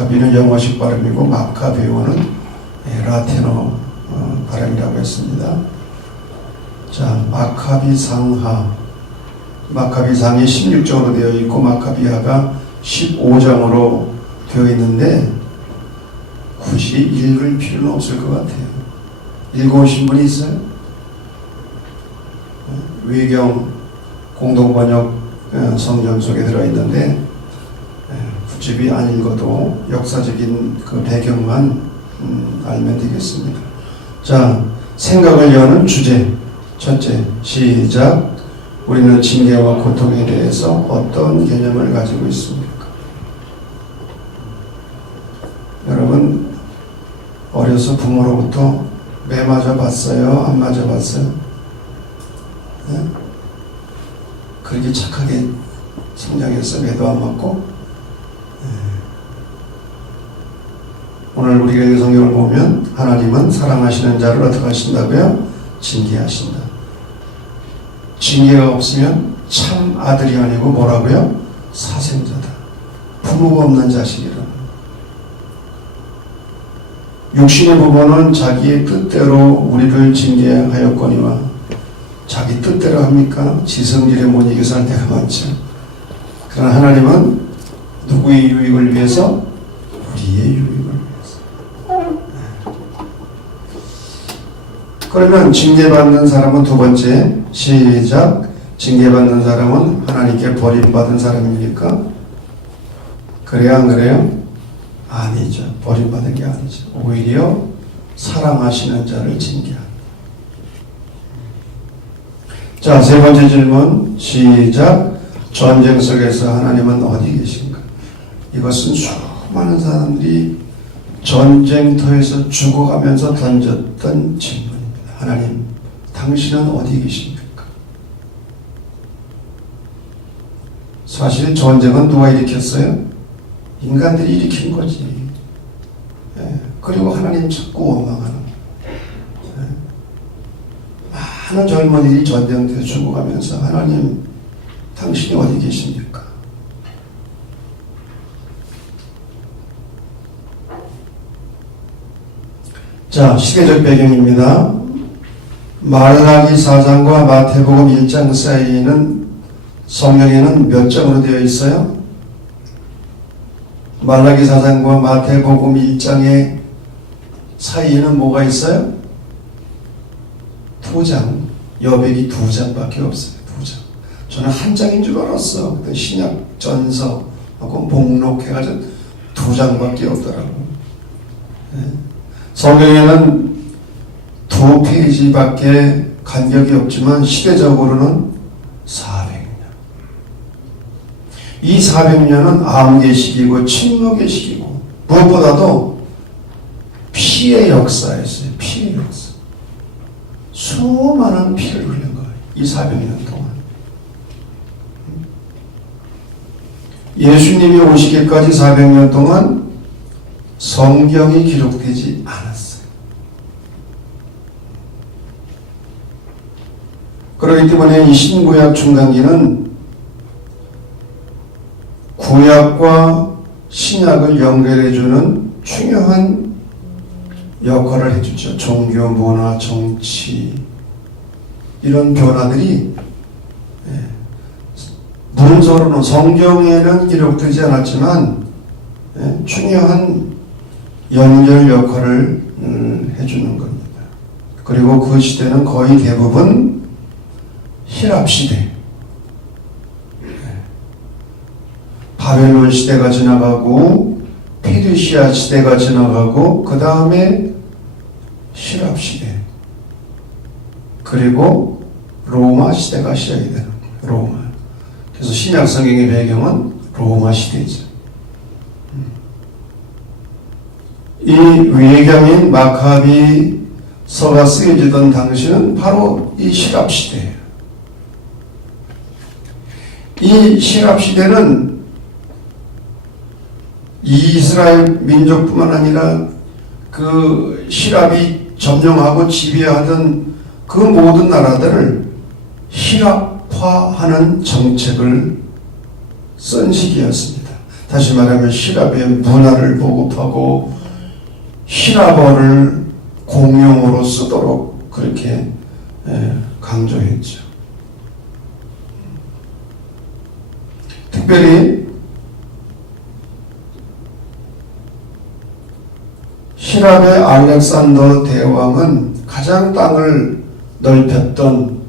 마카비는 영어식 발음이고 마카베오는 라틴어 발음이라고 했습니다. 자, 마카비상하. 마카비상이 16장으로 되어 있고 마카비하가 15장으로 되어 있는데 굳이 읽을 필요는 없을 것 같아요. 읽어오신 분이 있어요? 외경 공동번역 성경 속에 들어있는데 굳이 안 읽어도 역사적인 그 배경만 알면 되겠습니다. 자, 생각을 여는 주제. 첫째, 시작. 우리는 징계와 고통에 대해서 어떤 개념을 가지고 있습니까? 여러분, 어려서 부모로부터 매 맞아 봤어요? 안 맞아 봤어요? 네? 그렇게 착하게 성장해서 매도 안 맞고? 네. 오늘 우리가 이 성경을 보면 하나님은 사랑하시는 자를 어떻게 하신다고요? 징계하신다. 징계가 없으면 참 아들이 아니고 뭐라고요? 사생자다. 부모가 없는 자식이라. 육신의 부모는 자기의 뜻대로 우리를 징계하였거니와 자기 뜻대로 합니까? 지성질에 못 이겨서 할 때가 많죠. 그러나 하나님은 누구의 유익을 위해서? 우리의 유익을 위해서. 그러면 징계받는 사람은 두 번째, 시작. 징계받는 사람은 하나님께 버림받은 사람입니까? 그래요, 안 그래요? 아니죠. 버림받은 게 아니죠. 오히려 사랑하시는 자를 징계합니다. 자, 세 번째 질문, 시작. 전쟁 속에서 하나님은 어디 계신가? 이것은 수많은 사람들이 전쟁터에서 죽어가면서 던졌던 질문입니다. 하나님, 당신은 어디 계십니까? 사실 전쟁은 누가 일으켰어요? 인간들이 일으킨 거지. 그리고 하나님 자꾸 원망하는. 많은 젊은이들이 전쟁터에 죽어가면서 하나님, 당신이 어디 계십니까? 자, 시대적 배경입니다. 말라기 4장과 마태복음 1장 사이에는 성경에는 몇 장으로 되어 있어요? 말라기 4장과 마태복음 1장의 사이에는 뭐가 있어요? 2장. 여백이 2장밖에 없어요. 2장. 저는 한 장인 줄 알았어. 그때 신약 전서하고 목록 해가지고 2장밖에 없더라고. 성경에는 2페이지밖에 간격이 없지만 시대적으로는 400년. 이 400년은 암흑의 시기고 침묵의 시기고 무엇보다도 피의 역사였어요. 피의 역사. 수많은 피를 흘린 거예요. 이 400년 동안. 예수님이 오시기까지 400년 동안 성경이 기록되지 않았어요. 그렇기 때문에 이 신구약 중간기는 구약과 신약을 연결해주는 중요한 역할을 해주죠. 종교, 문화, 정치 이런 변화들이 문서로는 성경에는 기록되지 않았지만 중요한 연결 역할을 해주는 겁니다. 그리고 그 시대는 거의 대부분 히랍시대, 바벨론 시대가 지나가고 페르시아 시대가 지나가고 그 다음에 히랍시대, 그리고 로마 시대가 시작이 되는 거예요. 로마. 그래서 신약 성경의 배경은 로마 시대죠. 이 외경인 마카비서가 쓰여지던 당시는 바로 이 히랍시대예요. 이 히랍시대는 이스라엘 민족뿐만 아니라 그 히랍이 점령하고 지배하던 그 모든 나라들을 히랍화하는 정책을 쓴 시기였습니다. 다시 말하면 시랍의 문화를 보급하고 히라버를 공용으로 쓰도록 그렇게 강조했죠. 특별히 히랍의 알렉산더 대왕은 가장 땅을 넓혔던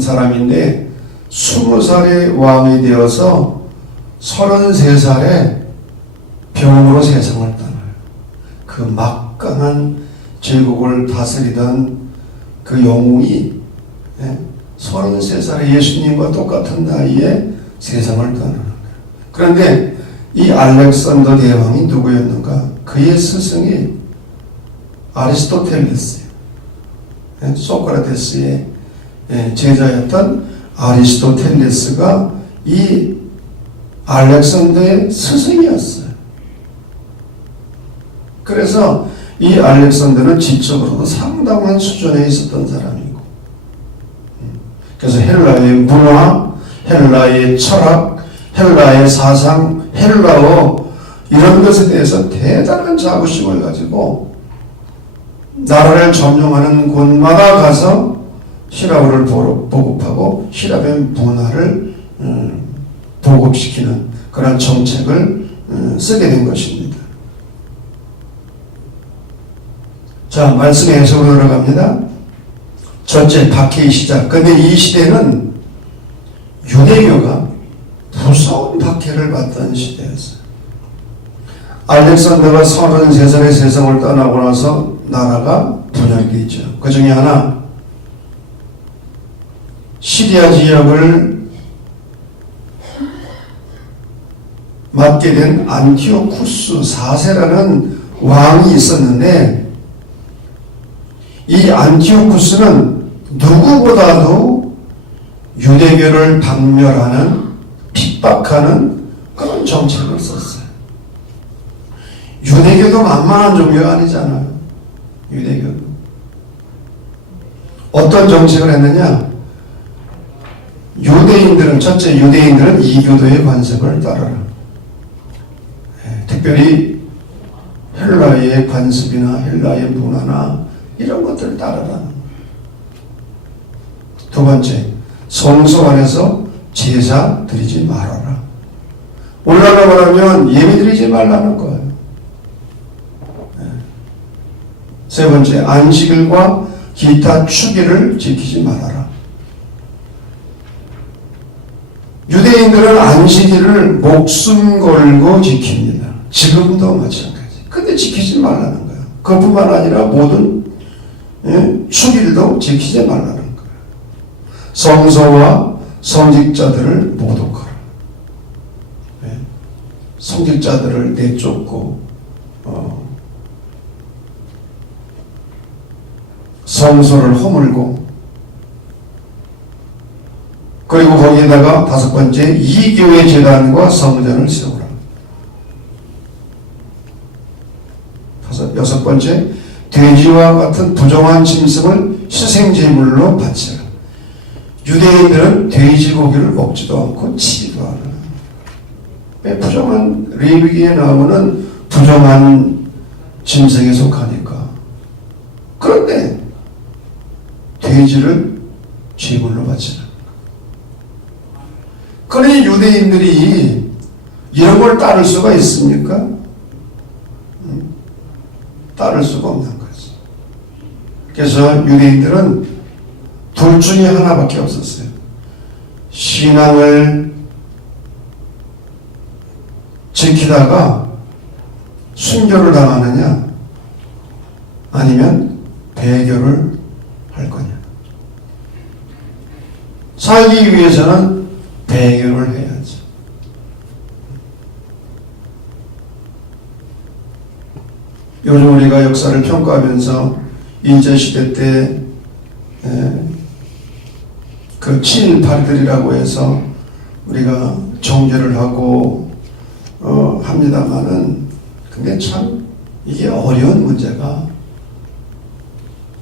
사람인데 20살에 왕이 되어서 33살에 병으로 세상을 떠나요. 그 막강한 제국을 다스리던 그 영웅이 33살에 예수님과 똑같은 나이에 세상을 떠나는 거예요. 그런데 이 알렉산더 대왕이 누구였는가? 그의 스승이 아리스토텔레스예요. 소크라테스의 제자였던 아리스토텔레스가 이 알렉산더의 스승이었어요. 그래서 이 알렉산더는 지적으로도 상당한 수준에 있었던 사람이고, 그래서 헬라의 문화, 헬라의 철학, 헬라의 사상, 헬라어 이런 것에 대해서 대단한 자부심을 가지고 나라를 점령하는 곳마다 가서 히라버를 보급하고 히랍의 문화를 보급시키는 그런 정책을 쓰게 된 것입니다. 자, 말씀의 해석으로 들어갑니다. 첫째, 박해의 시작. 근데 이 시대는 유대교가 무서운 박해를 받던 시대였어요. 알렉산더가 33살에 세상을 떠나고 나서 나라가 분열되어 있죠. 그 중에 하나, 시리아 지역을 맡게 된 안티오쿠스 4세라는 왕이 있었는데, 이 안티오쿠스는 누구보다도 유대교를 박멸하는, 핍박하는 그런 정책을 썼어요. 유대교도 만만한 종교가 아니잖아요. 유대교도. 어떤 정책을 했느냐? 유대인들은, 첫째, 유대인들은 이교도의 관습을 따르라. 특별히 헬라의 관습이나 헬라의 문화나 이런 것들을 따르라. 두 번째, 성소 안에서 제사 드리지 말아라. 올라가 말하면 예배 드리지 말라는 거예요. 세 번째, 안식일과 기타 축일을 지키지 말아라. 유대인들은 안식일을 목숨 걸고 지킵니다. 지금도 마찬가지. 근데 지키지 말라는 거예요. 그뿐만 아니라 모든 축일도 지키지 말라는 거예요. 성소와 성직자들을 모독하라. 성직자들을 내쫓고 성소를 허물고, 그리고 거기에다가 다섯 번째, 이교회 제단과 성전을 세우라. 여섯 번째, 돼지와 같은 부정한 짐승을 희생제물로 바치라. 유대인들은 돼지고기를 먹지도 않고 치지도 않아요. 부정한, 레위기에 나오는 부정한 짐승에 속하니까. 그런데 돼지를 제물로 바치라. 그러니 유대인들이 이런 걸 따를 수가 있습니까? 따를 수가 없는 거지. 그래서 유대인들은 둘 중에 하나밖에 없었어요. 신앙을 지키다가 순교를 당하느냐, 아니면 배교를 할 거냐. 살기 위해서는 배교를 해야죠. 요즘 우리가 역사를 평가하면서 일제시대 때 그 친일파들이라고 해서 우리가 정죄를 하고 합니다만은, 근데 참 이게 어려운 문제가,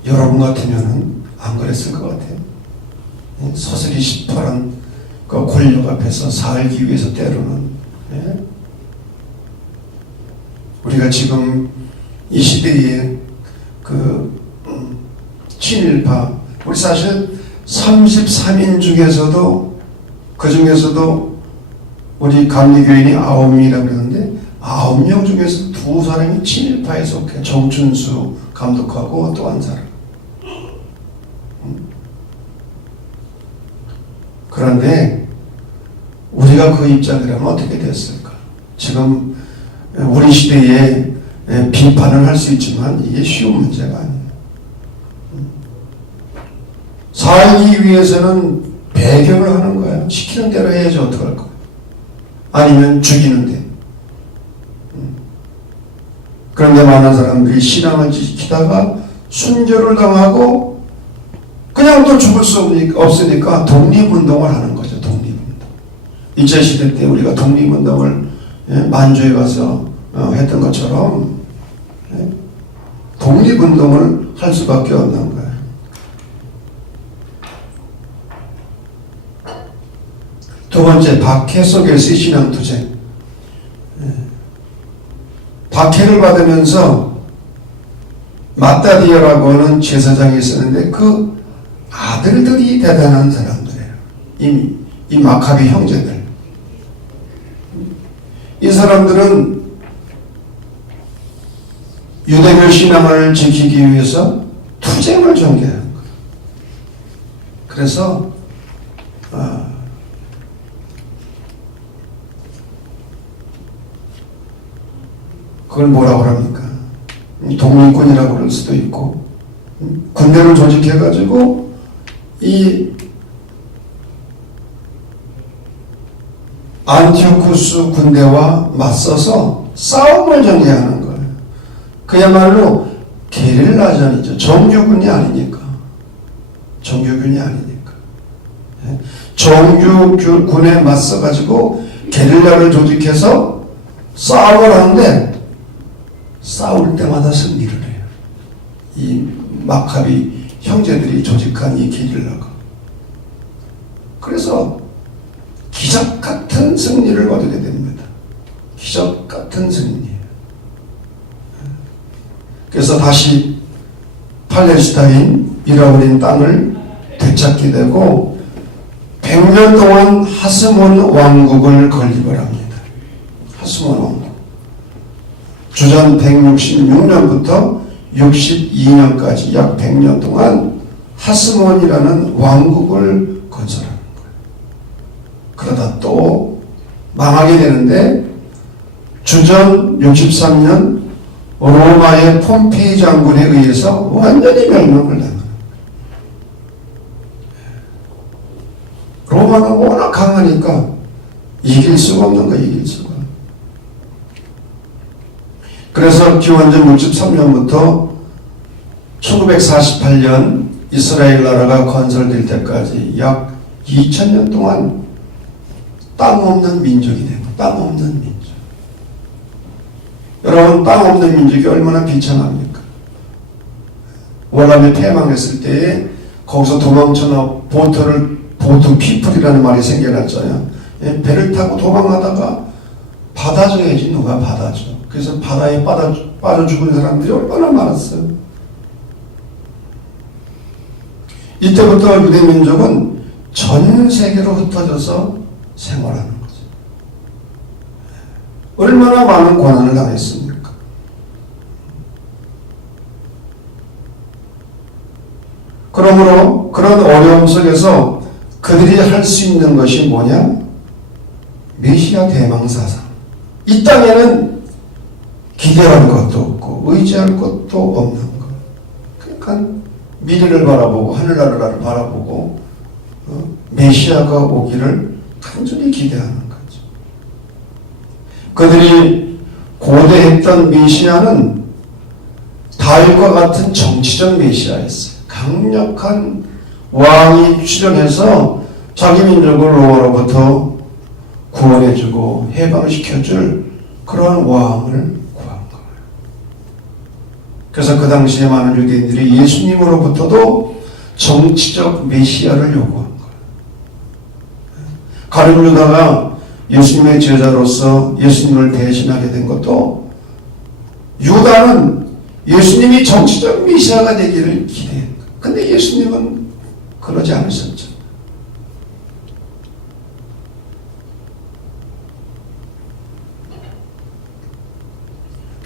여러분 같으면은 안 그랬을 것 같아요. 서슬이 시퍼런 그 권력 앞에서 살기 위해서 때로는 우리가 지금 이 시대에 친일파, 우리 사실 33인 중에서도 그 중에서도 우리 감리교인이 9명이라고 그러는데 9명 중에서 2사람이 친일파에 속해. 정춘수 감독하고 또 한 사람. 그런데 우리가 그 입장이라면 어떻게 됐을까? 지금 우리 시대에 비판을 할 수 있지만 이게 쉬운 문제가 아니에요. 살기 위해서는 배격을 하는 거예요. 시키는 대로 해야지 어떡할 거예요. 아니면 죽이는데. 그런데 많은 사람들이 신앙을 지키다가 순교를 당하고 그냥 또 죽을 수 없으니까 독립운동을 하는 거죠. 독립운동. 2차 시대 때 우리가 독립운동을 만주에 가서 했던 것처럼 독립운동을 할 수밖에 없는 거예요. 두 번째, 박해 속에서의 신앙투쟁. 박해를 받으면서 마따디아라고 하는 제사장이 있었는데 그 아들들이 대단한 사람들이에요. 이 마카비 형제들. 이 사람들은 유대교 신앙을 지키기 위해서 투쟁을 전개하는 거예요. 그래서 그걸 뭐라고 합니까? 독립군이라고 그럴 수도 있고, 군대를 조직해가지고 이 안티오쿠스 군대와 맞서서 싸움을 전개하는 거예요. 그야말로 게릴라전이죠. 정규군이 아니니까. 정규군이 아니니까. 정규군에 맞서가지고 게릴라를 조직해서 싸움을 하는데 싸울 때마다 승리를 해요. 이 마카비 형제들이 조직한 이 게릴라가. 그래서 기적 같은 승리를 거두게 됩니다. 기적 같은 승리. 그래서 다시 팔레스타인 잃어버린 땅을 되찾게 되고 100년 동안 하스몬 왕국을 건립을 합니다. 하스몬 왕국. 주전 166년부터 62년까지 약 100년 동안 하스몬이라는 왕국을 건설합니다. 그러다 또 망하게 되는데 주전 63년 로마의 폼페이 장군에 의해서 완전히 멸망을 당합니다. 로마는 워낙 강하니까 이길 수가 없는 거예요. 이길 수가. 그래서 기원전 63년부터 1948년 이스라엘 나라가 건설될 때까지 약 2000년 동안 땅 없는 민족이 되고, 땅 없는 민족. 여러분, 땅 없는 민족이 얼마나 비참합니까? 월남이 패망했을 때에 거기서 도망쳐나 보트 피플이라는 말이 생겨났잖아요. 배를 타고 도망하다가 받아줘야지 누가 받아줘. 그래서 바다에 빠져 죽은 사람들이 얼마나 많았어요. 이때부터 유대민족은 전 세계로 흩어져서 생활하는 거죠. 얼마나 많은 고난을 당했습니까? 그러므로 그런 어려움 속에서 그들이 할 수 있는 것이 뭐냐? 메시아 대망사상. 이 땅에는 기대할 것도 없고 의지할 것도 없는 것. 그러니까 미래를 바라보고 하늘나라를 바라보고 메시아가 오기를 간절히 기대하는 거죠. 그들이 고대했던 메시아는 다윗과 같은 정치적 메시아였어요. 강력한 왕이 출현해서 자기 민족을 로마로부터 구원해주고 해방시켜줄 그런 왕을 구한 거예요. 그래서 그 당시에 많은 유대인들이 예수님으로부터도 정치적 메시아를 요구한 거예요. 가룟 유다가 예수님의 제자로서 예수님을 대신하게 된 것도 유다는 예수님이 정치적 메시아가 되기를 기대했다. 근데 예수님은 그러지 않으셨죠.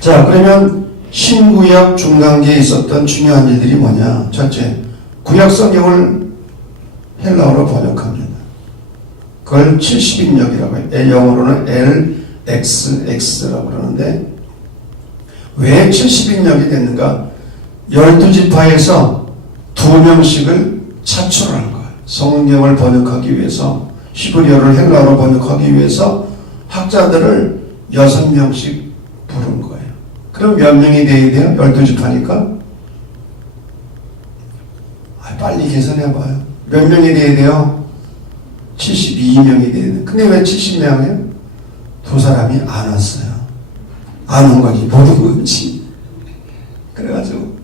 자, 그러면 신구약 중간기에 있었던 중요한 일들이 뭐냐? 첫째, 구약 성경을 헬라어로 번역합니다. 그걸 70인역이라고 해요. 영어로는 LXX라고 그러는데 왜 70인역이 됐는가? 12지파에서 2명씩을 차출한 거예요. 성경을 번역하기 위해서, 히브리어를 헬라어로 번역하기 위해서 학자들을 6명씩 부른 거예요. 그럼 몇 명이 돼야 돼요? 12지파니까? 빨리 계산해봐요. 몇 명이 돼야 돼요? 72명이 돼야 돼요. 근데 왜 70명이에요? 두 사람이 안 왔어요. 안 온 거지. 못 온 거지. 그래가지고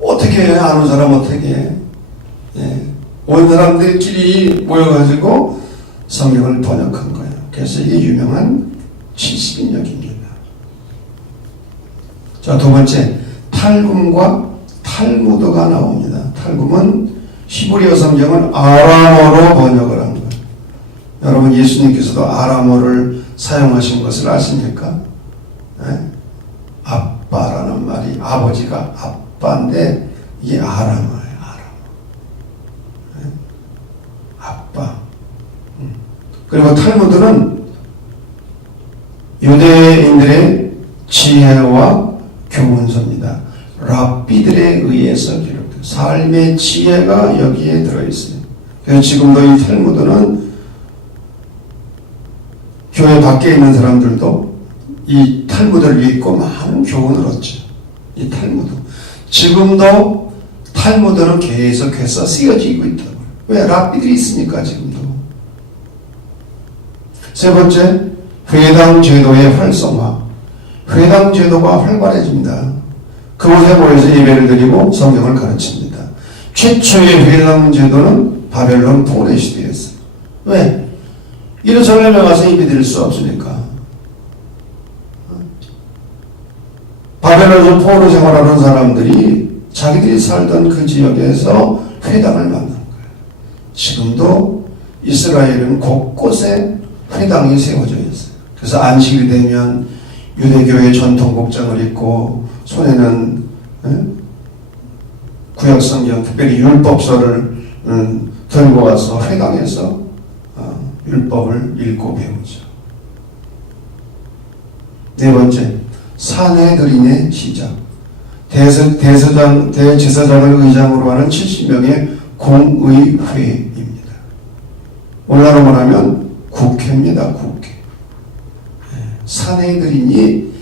어떻게 해? 안 온 사람 어떻게 해? 예. 온 사람들끼리 모여가지고 성경을 번역한 거예요. 그래서 이게 유명한 70인역입니다. 자, 두 번째, 탈굼과 탈무드가 나옵니다. 탈굼은 히브리어 성경을 아람어로 번역을 한 거예요. 여러분, 예수님께서도 아람어를 사용하신 것을 아십니까? 네? 아빠라는 말이 아버지가 아빠인데 이게 아람어예요. 아람어. 네? 아빠. 그리고 탈무드는 유대인들의 지혜와 교훈서입니다. 랍비들에 의해서 기록돼요. 삶의 지혜가 여기에 들어있어요. 그래서 지금도 이 탈무드는 교회 밖에 있는 사람들도 이 탈무드를 읽고 많은 교훈을 얻죠. 이 탈무드. 지금도 탈무드는 계속해서 쓰여지고 있다고요. 왜? 랍비들이 있으니까 지금도. 세 번째, 회당 제도의 활성화. 회당 제도가 활발해집니다. 그곳에 모여서 예배를 드리고 성경을 가르칩니다. 최초의 회당 제도는 바벨론 포로 시대였어요. 왜? 예루살렘에 가서 예배 드릴 수 없으니까. 바벨론에서 포로 생활하는 사람들이 자기들이 살던 그 지역에서 회당을 만든 거예요. 지금도 이스라엘은 곳곳에 회당이 세워져 있어요. 그래서 안식이 되면 유대교의 전통 복장을 입고 손에는 구약성경, 특별히 율법서를 들고 와서 회당에서 율법을 읽고 배우죠. 네 번째, 사내들인의 시작. 대제사장을 의장으로 하는 70명의 공의회입니다. 오늘날로 말하면 국회입니다. 국회. 사내들인이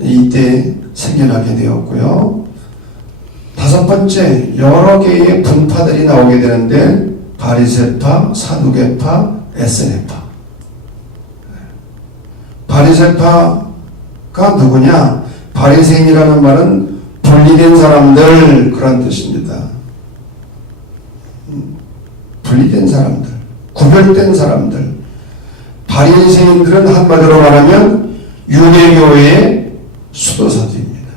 이때 생겨나게 되었고요. 다섯 번째, 여러 개의 분파들이 나오게 되는데 바리새파, 사두개파, 에세네파. 바리새파가 누구냐? 바리새인이라는 말은 분리된 사람들, 그런 뜻입니다. 분리된 사람들, 구별된 사람들. 바리새인들은 한마디로 말하면 유대교의 수도사들입니다.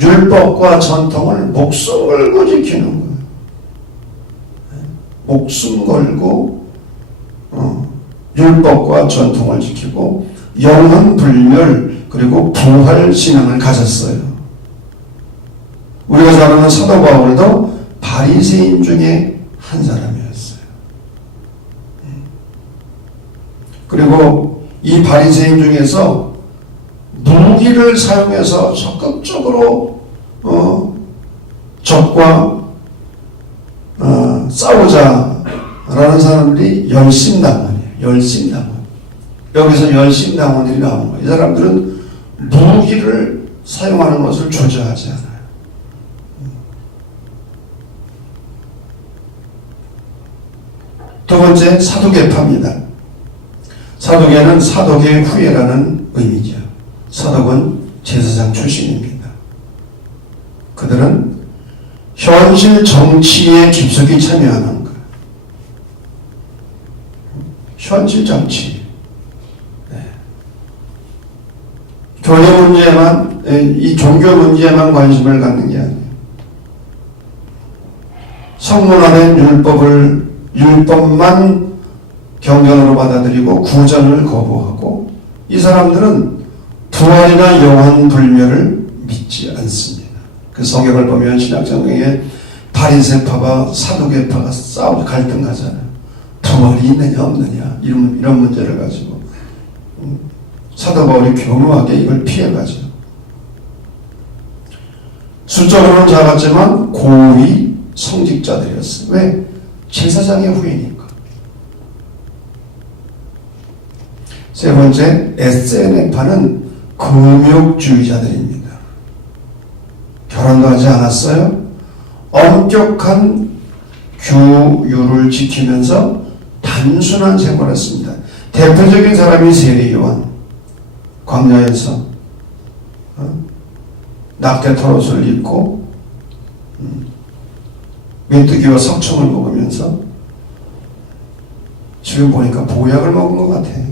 율법과 전통을 목숨 걸고 지키는 거예요. 목숨 걸고 율법과 전통을 지키고 영혼불멸 그리고 부활신앙을 가졌어요. 우리가 잘 아는 사도 바울도 바리새인 중에 한 사람이었어요. 그리고 이 바리새인 중에서 무기를 사용해서 적극적으로 적과 싸우자라는 사람들이 열심당원이에요. 열심당원. 여기서 열심당원들이 나오는 거예요. 이 사람들은 무기를 사용하는 것을 주저하지 않아요. 두 번째, 사두개파입니다. 사두개는 사독의 후예라는 의미죠. 사독은 제사장 출신입니다. 그들은 현실 정치에 깊숙이 참여하는 거예요. 현실 정치. 네. 교회 문제만 이 종교 문제에만 관심을 갖는 게 아니에요. 성문 안에 율법만 경전으로 받아들이고 구전을 거부하고, 이 사람들은 부활이나 영원 불멸을 믿지 않습니다. 그 성경을 보면 신약성경에 바리새파와 사두개파가 싸우고 갈등하잖아요. 부활이 있느냐 없느냐 이런 문제를 가지고 사도 바울이 교묘하게 이걸 피해가죠. 수적으로는 작았지만 고위 성직자들이었어요. 왜? 제사장의 후예니까. 세 번째, SNF파는 금욕주의자들입니다. 결혼도 하지 않았어요. 엄격한 규율을 지키면서 단순한 생활을 했습니다. 대표적인 사람이 세례요한. 광야에서 낙태 털옷을 입고 메뚜기와 석청을 먹으면서, 지금 보니까 보약을 먹은 것 같아요.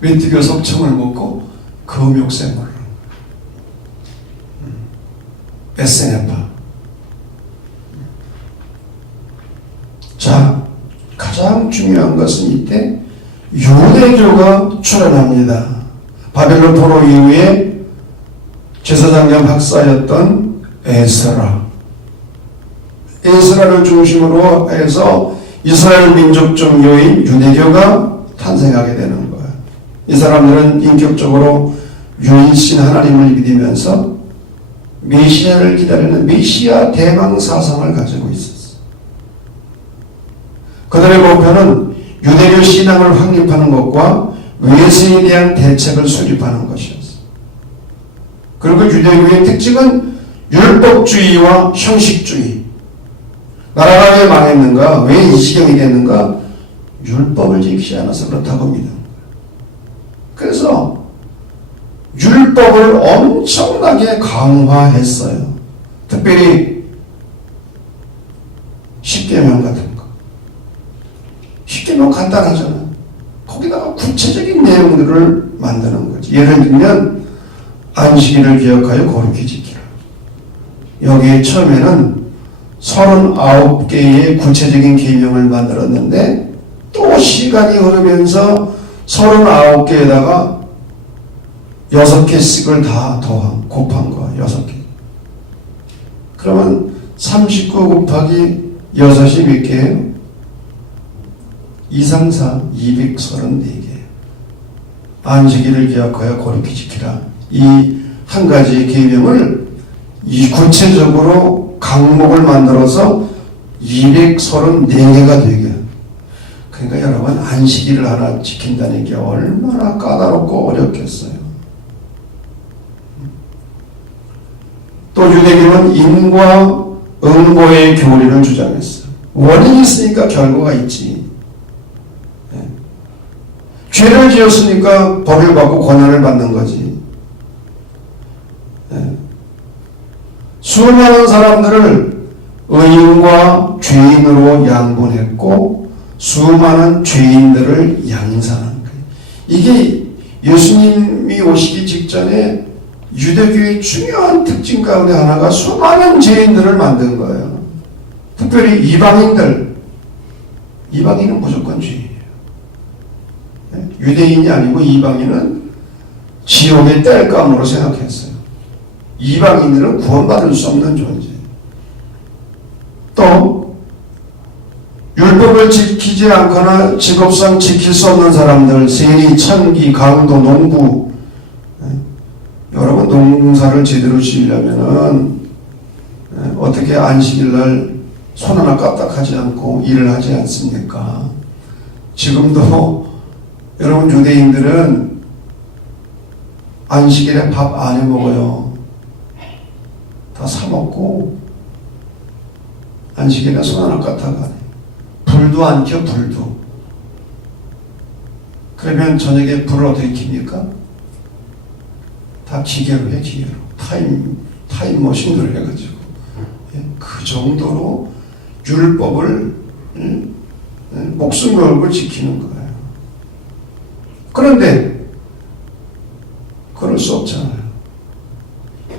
메뚜기와 석청을 먹고 금욕생활을. SNF파. 자, 가장 중요한 것은 이때 유대교가 출현합니다. 바벨론 포로 이후에 제사장 겸 박사였던 에스라를 중심으로 해서 이스라엘 민족 종교인 유대교가 탄생하게 되는 거예요. 이 사람들은 인격적으로 유일신 하나님을 믿으면서 메시아를 기다리는 메시아 대망 사상을 가지고 있었어요. 그들의 목표는 유대교 신앙을 확립하는 것과 외세에 대한 대책을 수립하는 것이었어요. 그리고 유대교의 특징은 율법주의와 형식주의. 나라가 왜 망했는가? 왜 이 지경이 됐는가? 율법을 지키지 않아서 그렇다고 합니다. 그래서 율법을 엄청나게 강화했어요. 특별히 십계명 같은 거. 십계명 간단하잖아요. 거기다가 구체적인 내용들을 만드는 거지. 예를 들면 안식일을 기억하여 거룩히 지키라. 여기에 처음에는 39개의 구체적인 계명을 만들었는데, 또 시간이 흐르면서 39개에다가 6개씩을 다 곱한 거야. 6개. 그러면 39 곱하기 6이 몇 개예요? 2, 3, 4, 234개. 안식일을 기억하여 거룩히 지키라. 이 한 가지 계명을 이 구체적으로 강목을 만들어서 234개가 되게. 그러니까 여러분, 안식일을 하나 지킨다는 게 얼마나 까다롭고 어렵겠어요. 또 유대교는 인과 응보의 교리를 주장했어요. 원인이 있으니까 결과가 있지. 죄를 지었으니까 벌을 받고 고난을 받는 거지. 수많은 사람들을 의인과 죄인으로 양분했고 수많은 죄인들을 양산한 거예요. 이게 예수님이 오시기 직전에 유대교의 중요한 특징 가운데 하나가 수많은 죄인들을 만든 거예요. 특별히 이방인들. 이방인은 무조건 죄인이에요. 유대인이 아니고 이방인은 지옥의 땔감으로 생각했어요. 이방인들은 구원받을 수 없는 존재. 또 율법을 지키지 않거나 직업상 지킬 수 없는 사람들, 세리, 천기, 강도, 농부. 여러분, 농사를 제대로 지으려면은 어떻게 안식일날 손 하나 까딱하지 않고 일을 하지 않습니까? 지금도 여러분, 유대인들은 안식일에 밥 안 해 먹어요. 다 사 먹고 안식일에 손 하나 까딱하네. 불도 안 켜, 불도. 그러면 저녁에 불을 어떻게 킵니까? 다 기계로 해, 기계로. 타임머신으로 해가지고. 그 정도로 율법을 목숨 걸고 지키는 거예요. 그런데 그럴 수 없잖아요.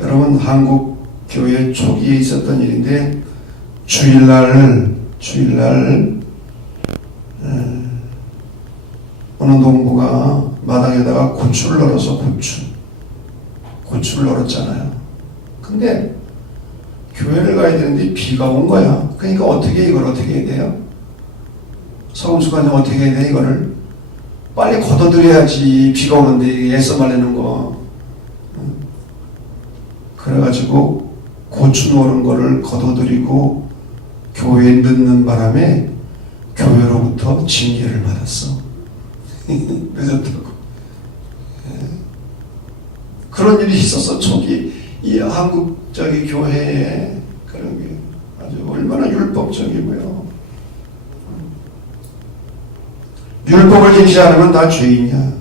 여러분, 한국 교회 초기에 있었던 일인데 주일날 어느 농부가 마당에다가 고추를 널어서 고추를 널었잖아요. 근데 교회를 가야 되는데 비가 온 거야. 그러니까 이걸 어떻게 해야 돼요? 성수관장 어떻게 해야 돼? 이거를 빨리 걷어들여야지. 비가 오는데 애써 말리는 거. 그래가지고 고추 노른 거를 걷어들이고 교회에 넣는 바람에 교회로부터 징계를 받았어. 늦었다고. 그런 일이 있었어. 초기 이 한국적인 교회에 그런 게 아주 얼마나 율법적이고요. 율법을 지키지 않으면 다 죄인이야.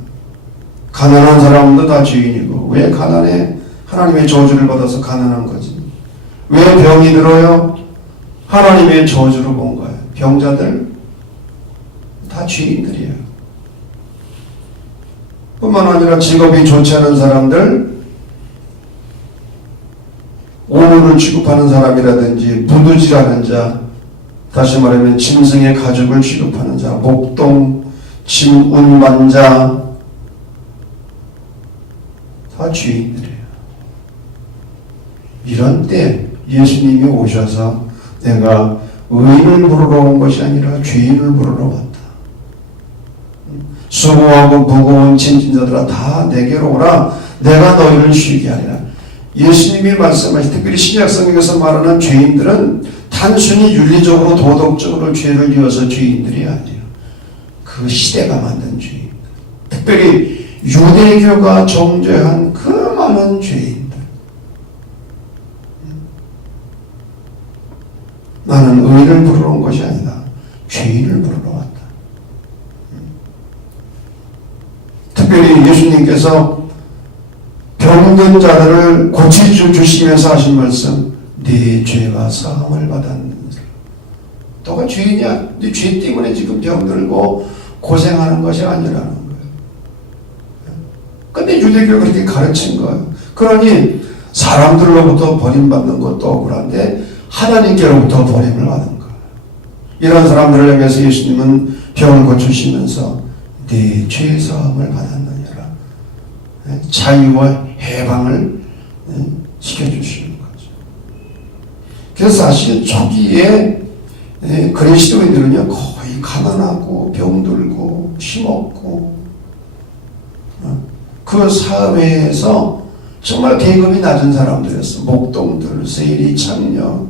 가난한 사람도 다 죄인이고. 왜 가난해? 하나님의 저주를 받아서 가난한 거지. 왜 병이 들어요? 하나님의 저주로 본 거예요. 병자들 다 죄인들이에요. 뿐만 아니라 직업이 좋지 않은 사람들, 오물을 취급하는 사람이라든지 무두질하는 자, 다시 말하면 짐승의 가죽을 취급하는 자, 목동, 짐 운반자, 다 죄인들이에요. 이런 때 예수님이 오셔서 내가 의인을 부르러 온 것이 아니라 죄인을 부르러 왔다. 수고하고 무거운 짐진 자들아 다 내게로 오라. 내가 너희를 쉬게 하리라. 예수님이 말씀하신, 특별히 신약성경에서 말하는 죄인들은 단순히 윤리적으로 도덕적으로 죄를 지어서 죄인들이 아니에요. 그 시대가 만든 죄인들, 특별히 유대교가 정죄한 그 많은 죄인들. 나는 의인을 부르러 온 것이 아니다. 죄인을 부르러 왔다. 특별히 예수님께서 병든 자들을 고쳐주시면서 하신 말씀, 네 죄가 사함을 받았느니라. 너가 죄인이야. 네 죄 때문에 지금 병들고 고생하는 것이 아니라는 거예요. 근데 유대교가 그렇게 가르친 거예요. 그러니 사람들로부터 버림받는 것도 억울한데 하나님께로부터 버림을 받은 거예요. 이런 사람들을 향해서 예수님은 병을 고치시면서 네 죄 사함을 받았느니라. 자유와 해방을 시켜주시는 거죠. 그래서 사실 초기에 그리스도인들은요 거의 가난하고 병들고 힘없고 그 사회에서 정말 계급이 낮은 사람들이었어. 목동들, 세리, 창녀.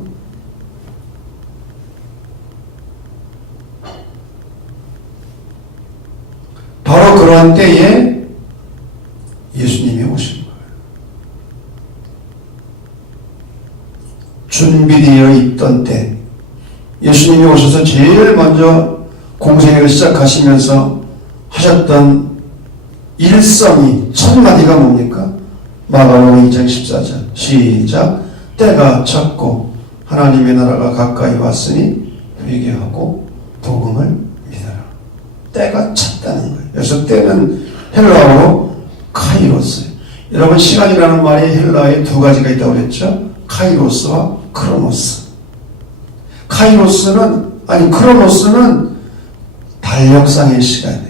바로 그런 때에 예수님이 오신 거예요. 준비되어 있던 때 예수님이 오셔서 제일 먼저 공생애를 시작하시면서 하셨던 일성이 첫 마디가 뭡니까? 마가복음 2장 14절 시작. 때가 찼고 하나님의 나라가 가까이 왔으니 회개하고 복음을 믿어라. 때가 찼다는 거예요. 그래서 때는 헬라어로 카이로스예요. 여러분, 시간이라는 말이 헬라어에 두 가지가 있다고 그랬죠? 카이로스와 크로노스. 크로노스는 달력상의 시간이에요.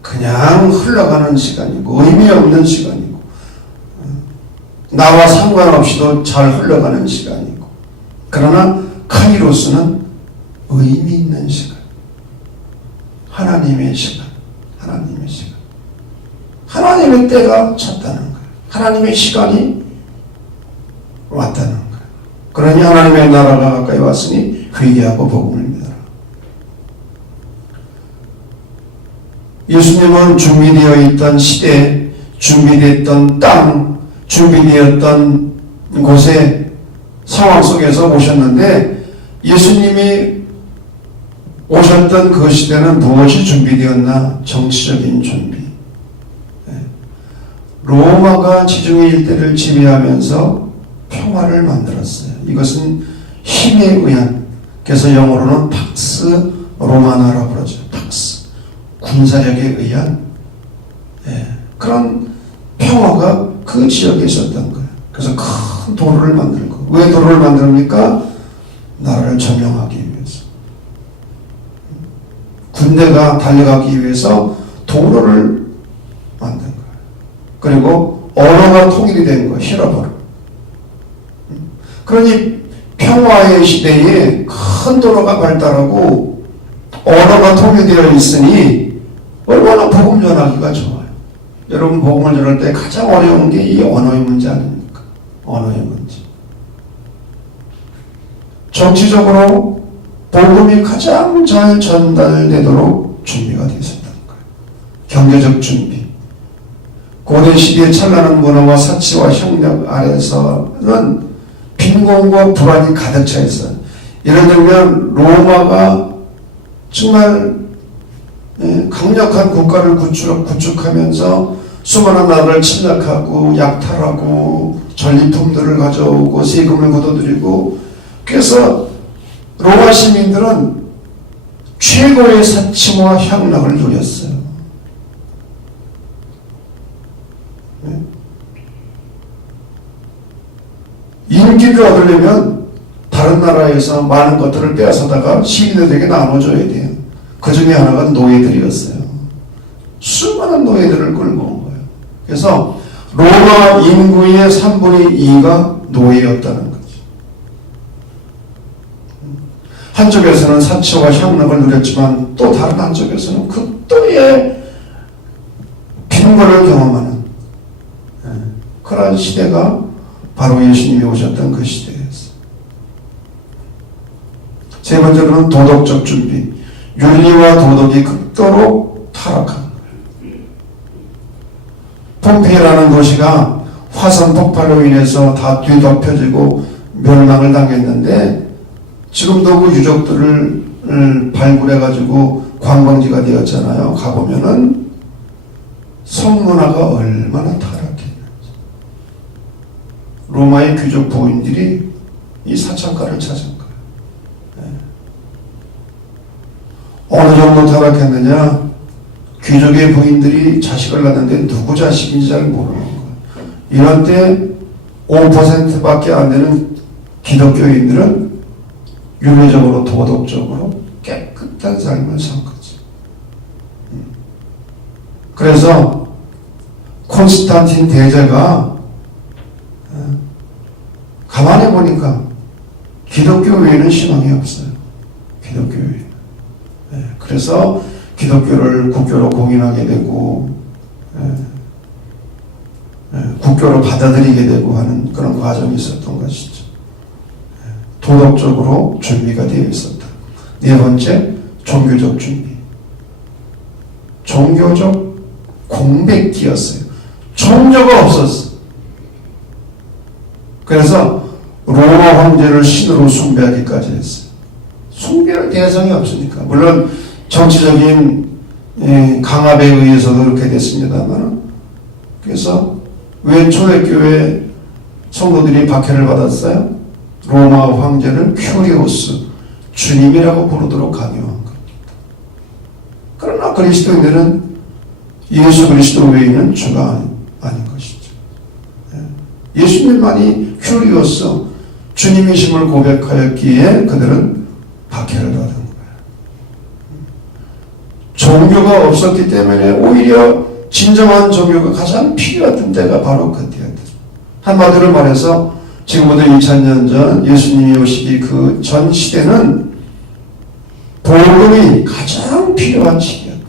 그냥 흘러가는 시간이고 의미 없는 시간이고 나와 상관없이도 잘 흘러가는 시간이고, 그러나 카이로스는 의미 있는 시간, 하나님의 시간, 하나님의 때가 찼다는 거예요. 하나님의 시간이 왔다는 거예요. 그러니 하나님의 나라가 가까이 왔으니 회개하고 복음을 믿어라. 예수님은 준비되어 있던 시대, 준비되었던 땅, 준비되었던 곳에 상황 속에서 오셨는데, 예수님이 오셨던 그 시대는 무엇이 준비되었나? 정치적인 준비. 로마가 지중해 일대를 지배하면서 평화를 만들었어요. 이것은 힘에 의한, 그래서 영어로는 팍스 로마나라고 그러죠. 팍스, 군사력에 의한 그런 평화가 그 지역에 있었던 거예요. 그래서 큰 도로를 만들고, 왜 도로를 만듭니까? 나라를 점령하기 위해서. 군대가 달려가기 위해서 도로를 만든 거예요. 그리고 언어가 통일이 된 거예요. 히라보로. 그러니 평화의 시대에 큰 도로가 발달하고 언어가 통일되어 있으니 얼마나 복음 전하기가 좋아요. 여러분 복음을 전할 때 가장 어려운 게 이 언어의 문제 아닙니까? 언어의 문제. 정치적으로 복음이 가장 잘 전달되도록 준비가 되어 있었다는 거예요. 경제적 준비. 고대 시대의 찬란한 문화와 사치와 혁명 아래서는 빈곤과 불안이 가득 차 있어요. 예를 들면 로마가 정말 강력한 국가를 구축하면서 수많은 나라를 침략하고 약탈하고 전리품들을 가져오고 세금을 걷어들이고, 그래서 로마 시민들은 최고의 사치와 향락을 누렸어요. 인기를 얻으려면 다른 나라에서 많은 것들을 빼앗아다가 시민들에게 나눠줘야 돼요. 그 중에 하나가 노예들이었어요. 수많은 노예들을 끌고 온 거예요. 그래서 로마 인구의 3분의 2가 노예였다는 거죠. 한쪽에서는 사치와 향락을 누렸지만 또 다른 한쪽에서는 극도의 빈곤을 경험하는 그런 시대가 바로 예수님이 오셨던 그 시대였어요. 세 번째로는 도덕적 준비. 윤리와 도덕이 극도로 타락한 거예요. 폼페이라는 도시가 화산 폭발로 인해서 다 뒤덮여지고 멸망을 당했는데, 지금도 그 유적들을 발굴해가지고 관광지가 되었잖아요. 가보면은 성문화가 얼마나 타락했는지. 로마의 귀족 부인들이 이 사창가를 찾은 거예요. 어느 정도 타락했느냐? 귀족의 부인들이 자식을 낳는데 누구 자식인지 잘 모르는 거예요. 이런 때 5%밖에 안 되는 기독교인들은 윤리적으로 도덕적으로 깨끗한 삶을 산 거지. 그래서 콘스탄틴 대제가 가만히 보니까 기독교 외에는 희망이 없어요. 기독교 외에. 그래서 기독교를 국교로 공인하게 되고 국교로 받아들이게 되고 하는 그런 과정이 있었던 것이죠. 도덕적으로 준비가 되어 있었다. 네 번째, 종교적 준비. 종교적 공백기였어요. 종교가 없었어. 그래서 로마 황제를 신으로 숭배하기까지 했어요. 숭배할 대상이 없으니까. 물론 정치적인 강압에 의해서도 그렇게 됐습니다만, 그래서 왜 초대교회 성도들이 박해를 받았어요? 로마 황제를 큐리오스, 주님이라고 부르도록 강요한 겁니다. 그러나 그리스도인들은 예수 그리스도 외에는 주가 아닌 것이죠. 예수님만이 큐리오스, 주님이심을 고백하였기에 그들은 박해를 받은 거예요. 종교가 없었기 때문에 오히려 진정한 종교가 가장 필요했던 때가 바로 그때였다. 한마디로 말해서 지금부터 2000년 전 예수님이 오시기 그 전 시대는 복음이 가장 필요한 시기였다.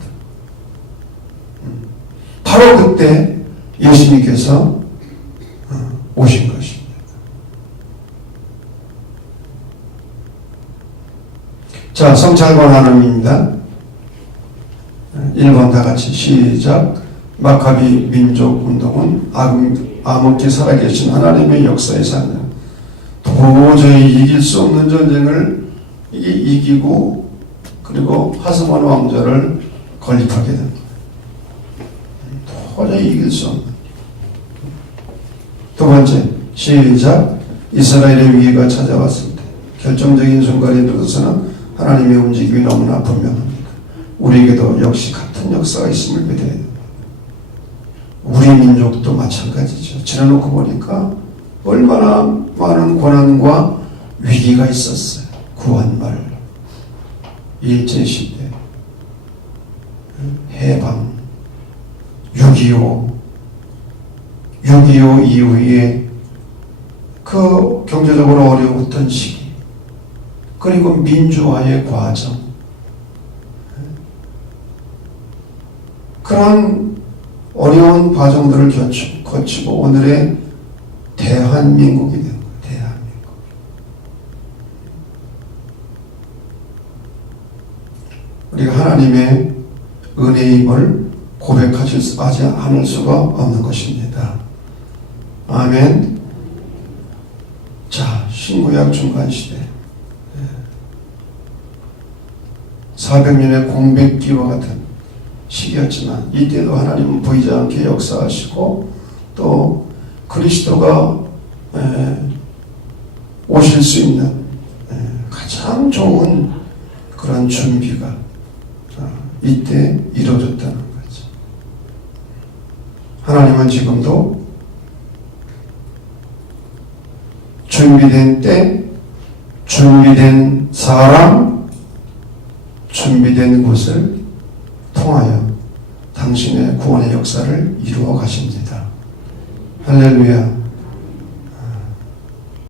바로 그때 예수님께서 오신 것입니다. 자, 성찰과 나눔입니다. 1번 다 같이 시작. 마카비 민족운동은 암흑기 살아계신 하나님의 역사의 상징. 도저히 이길 수 없는 전쟁을 이기고 그리고 하스만 왕조를 건립하게 됩니다. 도저히 이길 수 없는. 두 번째, 시작. 이스라엘의 위기가 찾아왔을 때 결정적인 순간에 들어서는 하나님의 움직임이 너무나 분명합니다. 우리에게도 역시 같은 역사가 있음을 믿어야 됩니다. 우리 민족도 마찬가지죠. 지나놓고 보니까 얼마나 많은 고난과 위기가 있었어요. 구한말, 일제시대, 해방, 6.25 이후에 그 경제적으로 어려웠던 시기, 그리고 민주화의 과정, 그런 어려운 과정들을 거치고 오늘의 대한민국이 된 거예요. 대한민국. 우리가 하나님의 은혜임을 고백하지 않을 수가 없는 것입니다. 아멘. 자, 신구약 중간시대 400년의 공백기와 같은 시기였지만 이때도 하나님은 보이지 않게 역사하시고 또 그리스도가 오실 수 있는 가장 좋은 그런 준비가 이때 이루어졌다는 거죠. 하나님은 지금도 준비된 때, 준비된 사람, 준비된 곳을 통하여 당신의 구원의 역사를 이루어 가십니다. 할렐루야.